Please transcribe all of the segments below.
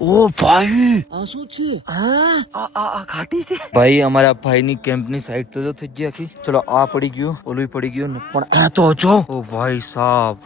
ઓ ભાઈ આ શું છે? આ ઘાટી છે ભાઈ. અમારા ભાઈની કેમ્પની સાઈડ તો થઈ ગઈ આખી. ચલો આ પડી ગયું, ઓલું પડી ગયું ને પણ આ તો જો. ઓ ભાઈ સાहब,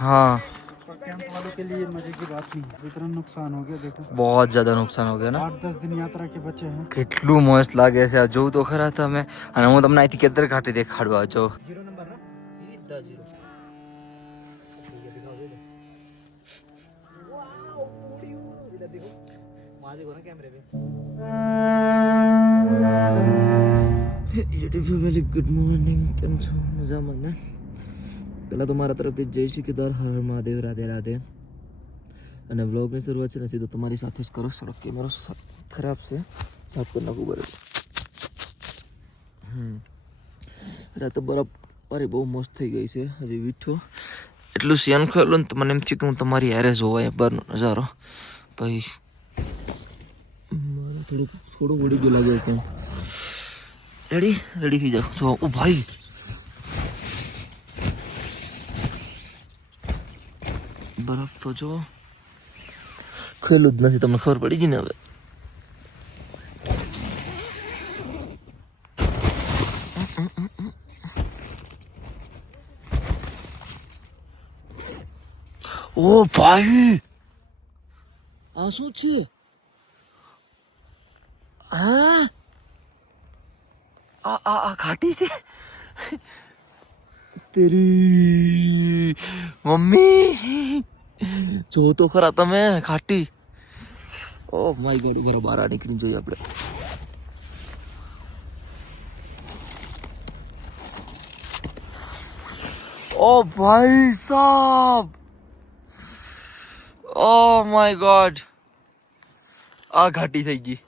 हाँ कैंप वालों के लिए मजे की बात नहीं है. इतना नुकसान हो गया देखो. बहुत ज्यादा नुकसान हो ગયા ને. 8-10 दिन यात्रा के बचे हैं. કેટલું મસ્ત લાગે છે આ. જોવું તો ખરા તમે. અને હું તમને અહીંથી કેદર ઘાટી દેખાડવા જો. 0 नंबर ना સીધા 0. Good morning. કેમ છો? મજામાં ને? પહેલાં તો મારા તરફથી જય શ્રી કેદાર, હર હર મહાદેવ, રાધે રાધે. અને વ્લોગની શરૂઆત છે નથી તો તમારી સાથે જ કરો. સડક કેમેરો ખરાબ છે, સાફ કરી નાખવું બરાબર. રાતે બરફ મારી બહુ મસ્ત થઈ ગઈ છે. હજી વીઠો એટલું શેન ખોલું ને તો મને એમ થયું કે હું તમારી હારે જોવાય બહારનો નજારો. ભાઈ મારે થોડું વળી ગયું લાગે કેમ. રેડી થઈ જાઓ. જો ઓ ભાઈ બરફ તો જો ખેલું જ નથી. તમને ખબર પડી ગઈ ને હવે. ઓ ભાઈ આ શું છે? આ ઘાટી છે તેરી મમ્મી. જો તો ખરા તમે ઘાટી. Oh my God. બરાબર બહાર નીકળી જોઈએ આપણે. ઓ ભાઈ સાहब, ઓ માય ગોડ. આ ઘાટી થઈ ગઈ.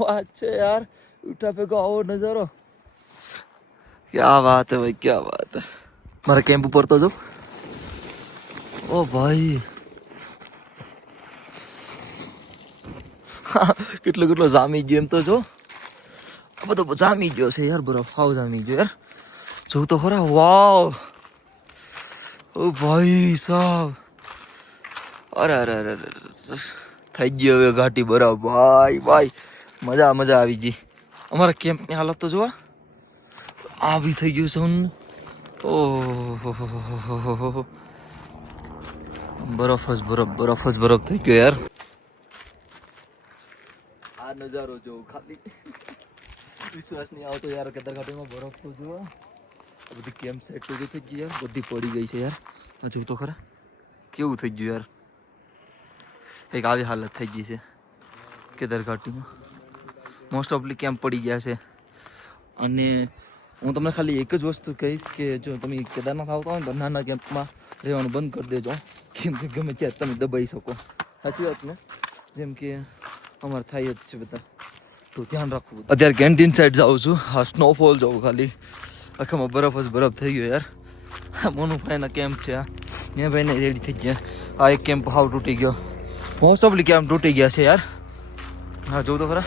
વાત છે યાર. ઉઠા પે આવો નજારો. क्या बात है भाई, क्या बात है. મારા કેમ્પ ઉપર તો જો. ઓ ભાઈ કેટલો જામી ગયો એમ તો જો. આ બધો જામી ગયો છે યાર. બરફ હાવ જામી ગયો યાર. જોઉં તો ખરા. વાવ. ઓ ભાઈ સાहब. અરે થઈ ગયો હવે ઘાટી બરફ. ભાઈ મજા આવી ગઈ. અમારા કેમ્પની હાલત તો જોવા. આ બી થઈ ગયું છે. ઓહો બરફ જ બરફ થઈ ગયો યાર. આ નજારો જો ખાલી વિશ્વાસ નહીં આવતો યાર. કેદારઘાટીમાં બરફ તો જોવા. બધી કેમ્પ સેટ થઈ ગઈ યાર. બધી પડી ગઈ છે યાર. જોઉં તો ખરા કેવું થઈ ગયું યાર. કંઈક આવી હાલત થઈ ગઈ છે કેદારઘાટીમાં. મોસ્ટ ઓફલી કેમ્પ પડી ગયા છે. અને હું તમને ખાલી એક જ વસ્તુ કહીશ કે જો તમે કેદારનાથ આવતા હોય ને તો નાના કેમ્પમાં રહેવાનું બંધ કરી દેજો. કેમ કે ગમે ત્યાં તમે દબાઈ શકો. સાચી વાત ને? જેમ કે અમારે થાય જ છે બધા. તો ધ્યાન રાખવું. અત્યારે કેન્ટીન સાઈડ જાઉં છું. હા સ્નોફોલ જાઉં ખાલી. આખામાં બરફ થઈ ગયો યાર. મોનુભાઈના કેમ્પ છે આ. મેં ભાઈને રેડી થઈ ગયા. આ એક કેમ્પ હાવ તૂટી ગયો. મોસ્ટ ઓફલી કેમ્પ તૂટી ગયા છે યાર. હા જોઉં તો ખરા.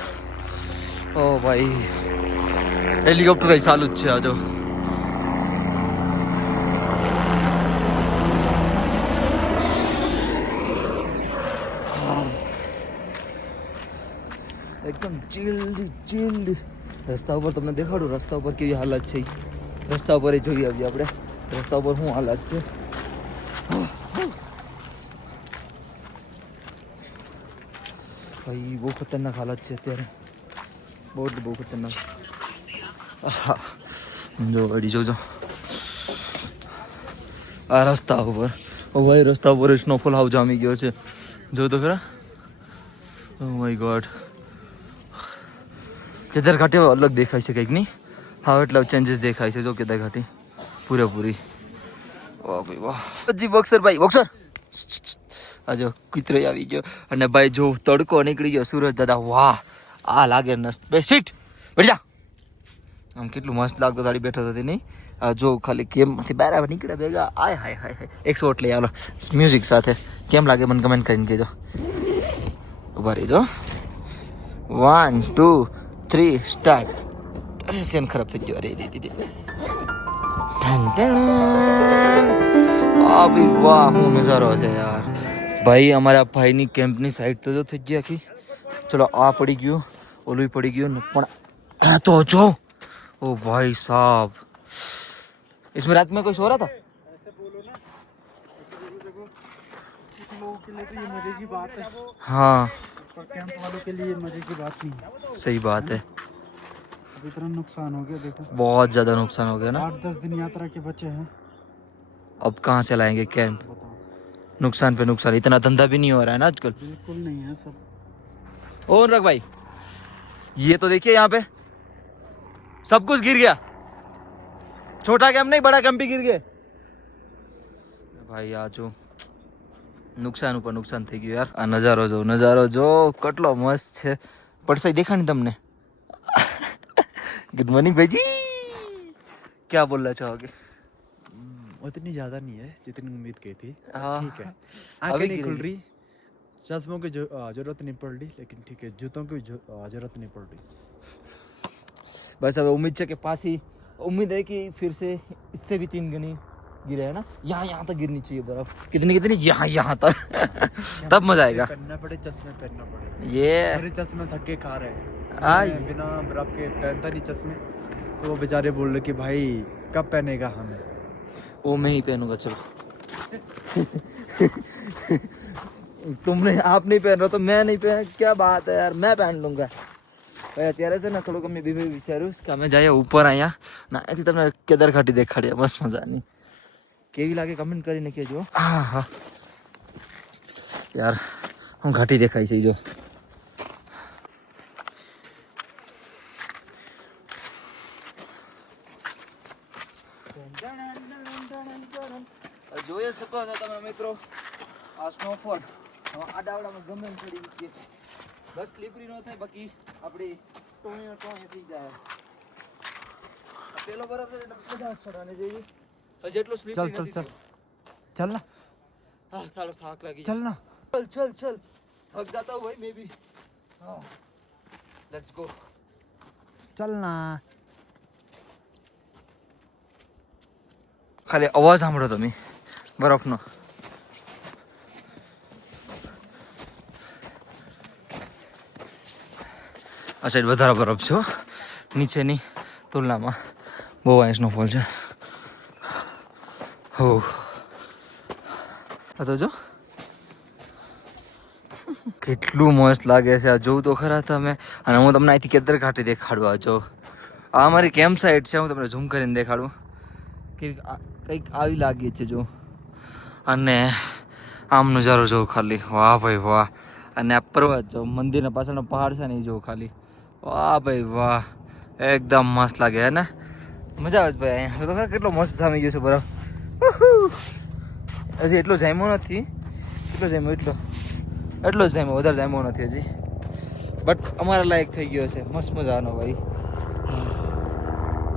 ઓ ભાઈ હેલિકોપ્ટર ચાલુ જ છે. આ જો એકદમ ચીલ્ડ. રસ્તા ઉપર તમને દેખાડું. રસ્તા ઉપર કેવી હાલત છે. રસ્તા ઉપર જોઈ આવીએ આપણે. રસ્તા ઉપર શું હાલત છે. ભાઈ બહુ ખતરનાક હાલત છે અત્યારે. બહુ ખતરનાક. જો ગાડી જોજો. આ રસ્તા ઉપર ભાઈ રસ્તા ઉપર સ્નોફોલ હાવ જામી ગયો છે. જો તો ખરા. Oh my God. કેદારઘાટી અલગ દેખાય છે કંઈક નહીં. હા એટલા ચેન્જીસ દેખાય છે. જો કેદારઘાટી પૂરેપૂરી. વાહ ભાઈ વાહ. હજી બોક્સર આ જો કૂતરો આવી ગયો. અને ભાઈ જો તડકો નીકળી ગયો. સૂરજ દાદા વાહ. આ લાગે મસ્ત. બે સીટ બેઠા. આમ કેટલું મસ્ત લાગતો તારી બેઠો હતી નહીં. જો ખાલી કેમમાંથી બહાર નીકળ્યા ભેગા. હાય એક શોટ લઈ આલો મ્યુઝિક સાથે. કેમ લાગે મને કમેન્ટ કરીને કહેજો. ઉભા રહીજો. 1 2 3 સ્ટાર્ટ. અરે સેન ખરાબ થઈ ગયો. અરે આ ભી વાહ હું નજારો છે યાર ભાઈ અમારા ભાઈની કેમ્પની સાઈડ તો જો થઈ ગઈ આખી ચલો આ પડી ગયું ઓલું પડી ગયું ને પણ આ તો જો ओ भाई साहब इसमें रात में कोई सो रहा था ऐसे बोलो ना, ऐसे बोलो, देखो कुछ लोगों के लिए तो ये मजे की बात है, हाँ पर कैंप वालों के लिए ये मजे की बात नहीं है। सही बात है अब इतना नुकसान हो गया, देखो बहुत ज्यादा नुकसान हो गया ना 8-10 दिन यात्रा के बचे हैं, अब कहाँ से लाएंगे कैंप बताओ। नुकसान पे नुकसान इतना धंधा भी नहीं हो रहा है ना आजकल बिल्कुल नहीं है सब। और रख भाई ये तो देखिए यहाँ पे सब कुछ गिर गया छोटा कैंप नहीं बड़ा कैंप भी गिर गए ભાઈ આ જો નુકસાન ઉપર નુકસાન થઈ ગયું યાર આ નજારો જો કેટલો મસ્ત છે પડસાઈ દેખાણી તમને ગુડ મોર્નિંગ ભાઈજી क्या बोलना चाहोगे उतनी ज्यादा नहीं है जितनी उम्मीद की थी। हाँ ठीक है, अभी आंखें नहीं खुल गिरेगी। रही, चश्मों की जरूरत नहीं पड़ रही, लेकिन ठीक है जूतों की भी जरूरत नहीं पड़ रही। बस अब उम्मीद है कि पास ही उम्मीद है कि फिर से इससे भी 3 गनी गिरे है ना यहाँ तक गिरनी चाहिए बर्फ कितनी यहाँ तक तब मजा आएगा पहनना पड़े, चश्मे पहनना पड़े। ये मेरे चश्मे थक के खा रहे हैं, आई। मैं बिना बर्फ के पहनता नहीं चश्मे, तो वो बेचारे बोल रहे कि भाई कब पहनेगा हमें। वो मैं ही पहनूंगा चलो तुमने आप नहीं पहन रहे तो मैं नहीं पहन क्या बात है यार मैं पहन लूंगा ભાઈ અત્યારે છે ને થોડુંક અમે બી વિચાર્યું કે અમે જઈએ ઉપર અહીંયા ના અહીંથી તમને કેદાર ઘાટી દેખાડીએ મસ્ત મજાની કેવી લાગે કમેન્ટ કરીને કહેજો હા હા યાર હું ઘાટી દેખાય છે જો જોઈ શકો છો તમે મિત્રો આ સ્નોફોલ આ ડાવડામાં ગમે એમ પડી ગઈ બસ સ્લીપરી ન થાય બાકી આપણી ટોણી થઈ જાય પેલો બરફ છે એટલે બધા ચડાને જઈએ હજી એટલો चल સ્લીપરી चल નથી चल चल ना, હા ચાલો થાક લાગી चल ना। चल थक जाता हूँ भाई मैं भी हाँ लेट्स गो चल ना। ખાલી અવાજ સાંભળો તમે બરફનો આ સાઈડ વધારે બરફ છે હો નીચેની તુલનામાં બહુ અહીં સ્નોફોલ છે હો આ તો જો કેટલું મસ્ત લાગે છે આ જોઉં તો ખરા તમે અને હું તમને અહીંથી કેદાર ઘાટી દેખાડવા જો આ અમારી કેમ્પ સાઇટ છે હું તમને ઝૂમ કરીને દેખાડું કે કંઈક આવી લાગે છે જો અને આમ નજારો જોઉં ખાલી વાહ ભાઈ વાહ અને આ પર્વત જો મંદિરના પાછળનો પહાડ છે ને એ જોઉં ખાલી વાહ ભાઈ વાહ એકદમ મસ્ત લાગે હે ને મજા આવે છે ભાઈ અહીંયા તો ખરા કેટલો મસ્ત જામી ગયો છે બરફ હજી એટલો જામ્યો નથી એટલો જ જામ્યો વધારે જામ્યો નથી હજી બટ અમારા લાયક થઈ ગયો છે મસ્ત મજાનો ભાઈ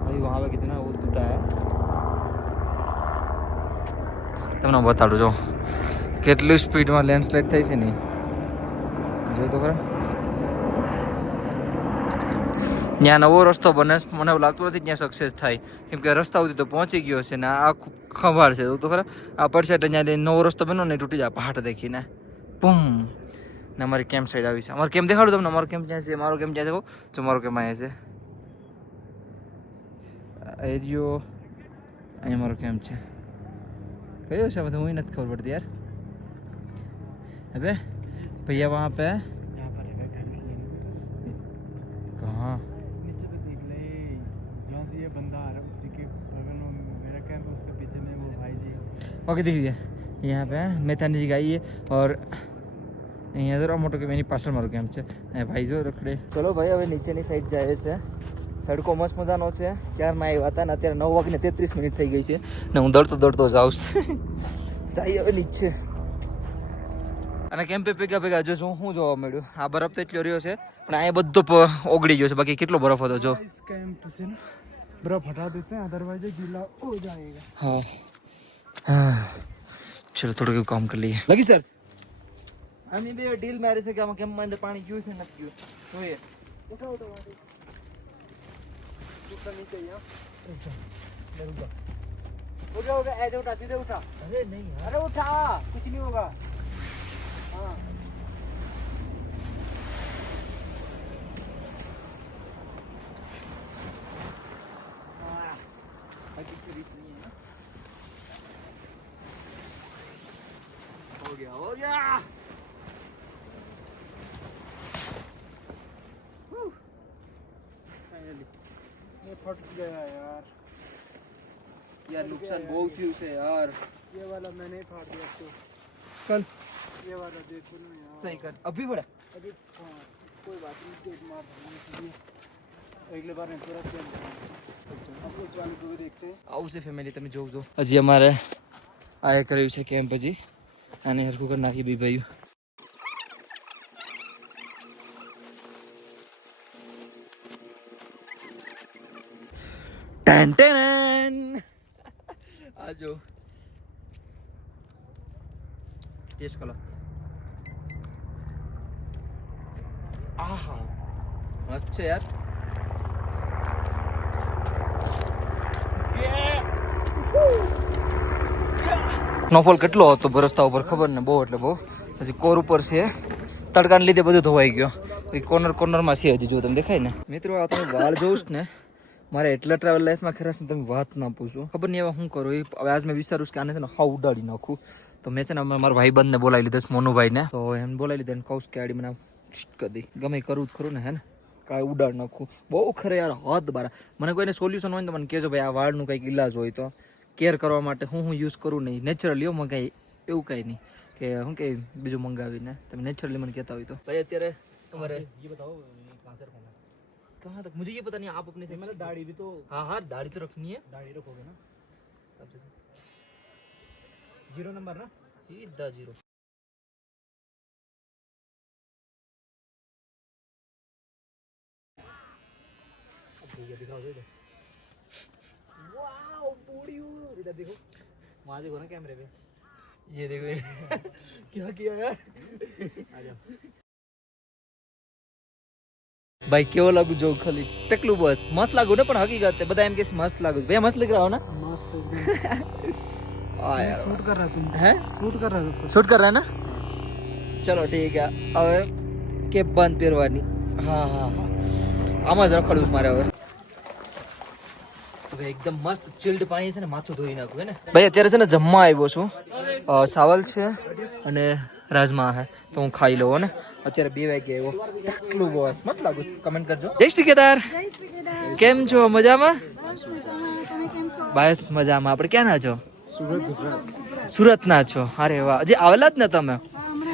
ભાઈ વહાં पे कितना वो टूटा है તમને બતાડું જો કેટલી સ્પીડમાં લેન્ડસ્લાઇડ થાય છે ને જોઈ તો ખરા ત્યાં નવો રસ્તો બને મને એવું લાગતું નથી ત્યાં સક્સેસ થાય કેમ કે રસ્તા સુધી તો પહોંચી ગયો છે ને આ ખંભાળ છે તો ખરા આ પડશે એટલે ત્યાંથી નવો રસ્તો બન્યો ને તૂટી જાય પહાડ દેખીને બૂમ ને અમારી કેમ્પ સાઈડ આવી છે અમારો કેમ્પ દેખાડું તમને અમારો કેમ્પ ક્યાં છે મારો કેમ્પ ક્યાં છે જો મારો કેમ્પ અહીંયા છે એરિયો અહીંયા મારો કેમ્પ છે કયો છે मतलब मुझे नहीं खबर पड़ती यार अबे भैया वहाँ पे यहाँ पर है घर कहाँ नीचे पे देख ले, जहाँ से ये बंदा आ रहा है उसी के बगल में मेरा कैंप है, उसके पीछे में वो भाई जी। ओके दिख गया यहाँ पे मेथानी जी गाई है और અહીંયા તો મોટો કે એની પાછળ મારું કેમ્પ છે એ ભાઈ જો રખડે ચલો ભાઈ હવે નીચેની સાઈડ જાય છે તડકો મસ્ત મજાનો છે ક્યારના આવ્યા હતા ને અત્યારે 9:33 થઈ ગઈ છે ને હું દોડતો જાઉં છું જઈએ હવે નીચે અને કેમ્પે ભેગા જો હું જોવા મળ્યું આ બરફ તો એટલો રહ્યો છે પણ અહીંયા બધો ઓગળી ગયો છે બાકી કેટલો બરફ હતો જો इस कैंप से ना बर्फ हटा देते हैं, अदरवाइज ये गीला हो जाएगा। हाँ हाँ चलो થોડું એવું કામ કરી લઈએ લગી સર આની બે ડીલ મારી છે કે આમાં કેમ્પમાં અંદર પાણી ગયું છે નથી ગયું જોઈએ उठा नीचे यहाँ हो गया ऐसे उठा सीधे उठा अरे नहीं यार अरे उठा कुछ नहीं होगा हाँ अभी तो रीच नहीं है हो गया फाइनली ये फट गया यार यार नुकसान बहुत थी उसे यार ये वाला मैंने ही फाड़ दिया इसको कल ये वाला देखो ना यार सही कर अभी बड़ा अभी हाँ कोई बात नहीं तेज मार देंगे इसलिए अगले बार में पूरा चेंज हम लोग इस वाले को भी देखते हैं આવશે ફેમિલી તમે જોજો હજી અમારે આયા કર્યું છે કેમ્પ હજી અને હરખું કરી નાખી બી ભાઈ ટેન ટેન આજો ટેસ્ટ કરો આહા મસ્ત છે યાર સ્નોફોલ કેટલો હતો રસ્તા ઉપર ખબર ને બહુ એટલે બહુ હજી કોર ઉપર છે તડકાને લીધે બધું ધોવાઈ ગયો કોર્નર કોર્નરમાં છે હજી જો તમે દેખાય ને મિત્રો આ તમે વાળ જોઉં ને મારે એટલા ટ્રાવેલ લાઈફમાં ખરાશ ને તમે વાત ના પૂછો ખબર નહીં હવે શું કરું હવે આજ મેં વિચારું કે આને છે ને હા ઉડાડી નાખું તો મેં છે ને મારા ભાઈબંધને બોલાવી લીધો મોનુભાઈને તો એમ બોલાવી લીધા એને કહું કે આડી મને કરી ગમે કરવું જ ખરું ને હે ને કાંઈ ઉડાડ નાખું બહુ ખરે યાર હદ બારા મને કોઈને સોલ્યુશન હોય ને તો મને કહેજો ભાઈ આ વાળનું કંઈક ઇલાજ હોય તો કેર કરવા માટે હું યુઝ કરું નહીં નેચરલી હું કાંઈ એવું કાંઈ નહીં કે શું કે બીજું મંગાવીને તમે નેચરલી મને કહેતા હોય તો ભાઈ અત્યારે તમારે ये बताओ कहाँ से रखूँगा कहाँ तक मुझे ये पता नहीं आप अपने से मतलब दाढ़ी भी तो हाँ हाँ दाढ़ी तो रखनी है दाढ़ी रखोगे ना 0 नंबर ना सीधा 0 ये दिखाओ दे वाओ बूढ़ी इधर देखो वहाँ देखो ना कैमरे पे ये देखो क्या किया यार आ जाओ भाई કેવો લાગુ જો ખાલી ટકલું બસ મસ્ત લાગુ ને પણ હકીકત છે બધા એમ કે મસ્ત લાગુ ભैया મસ્ત લગ रहा हो ना मस्त हाँ यार शूट कर रहा तुम हैं शूट कर रहा है શૂટ कर रहा है ना चलो ठीक है હવે કેપ બંધ પહેરવાની હા હા હા આમાં જ રખડું મારે હવે હવે એકદમ મસ્ત ચિલ્ડ પાણી છે ને માથું ધોઈ નાખું હે ને ભાઈ અત્યારે છે ને જમવા આવ્યો છું સાવલ છે અને રાજમા હે તો હું ખાઈ લઉં ને અત્યારે 2 વાગે આવ્યો ટકલું બસ મસ્ત લાગુ કમેન્ટ કરજો જય શ્રી કેદાર કેમ છો મજામાં બસ મજામાં આપણે ક્યાં ના છો સુરત ના છો અરે વાહ હજી આવેલા જ ને તમે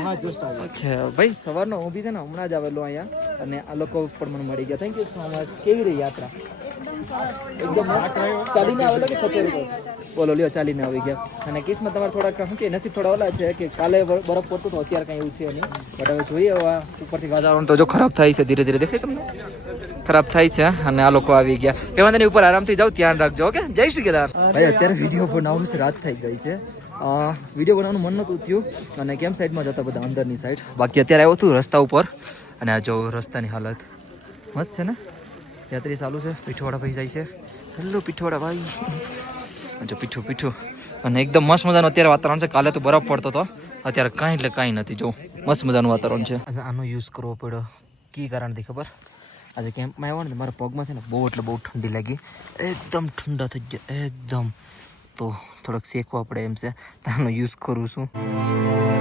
हाँ जस्ट आ અચ્છા ભાઈ સવારનો હું બી છે ને હમણાં જ આવેલો અહીંયા અને આ લોકો પણ મને મળી ગયા થેન્ક યુ સો મચ કેવી રહી યાત્રા એકદમ ચાલીને આવેલો કે ખચેરી બોલો લ્યો ચાલીને આવી ગયા અને કિસ્મત તમારે થોડાક શું કે નસીબ થોડા ઓલા છે કે કાલે બરફ પડતો તો અત્યારે કંઈ એવું છે નહીં બટ હવે જોઈએ હવે ઉપરથી વાતાવરણ તો જો ખરાબ થાય છે ધીરે ધીરે દેખાય તમને ખરાબ થાય છે અને આ લોકો આવી ગયા કે વાંધો નહીં ઉપર આરામથી જાઓ ધ્યાન રાખજો ઓકે જય શ્રી કેદાર ભાઈ અત્યારે વિડીયો બનાવવાનું છે રાત થઈ ગઈ છે વિડીયો બનાવવાનું મન નહોતું થયું અને કેમ સાઈડમાં જતા બધા અંદરની સાઈડ બાકી અત્યારે આવ્યો હતું રસ્તા ઉપર અને આ જો રસ્તાની હાલત મસ્ત છે ને યાત્રી ચાલુ છે પીઠવાડા ભાઈ જાય છે હેલો પીઠવાડા ભાઈ જો પીઠું પીઠું અને એકદમ મસ્ત મજાનું અત્યારે વાતાવરણ છે કાલે તો બરફ પડતો હતો અત્યારે કાંઈ એટલે કાંઈ નથી જો મસ્ત મજાનું વાતાવરણ છે આજે આનો યુઝ કરવો પડ્યો કી કારણથી ખબર આજે કેમ્પમાં આવ્યો ને મારા પગમાં છે ને બહુ એટલે બહુ ઠંડી લાગી એકદમ ઠંડા થઈ ગયા એકદમ તો થોડોક શેકવા પડે એમ છે તો આનો યુઝ કરું છું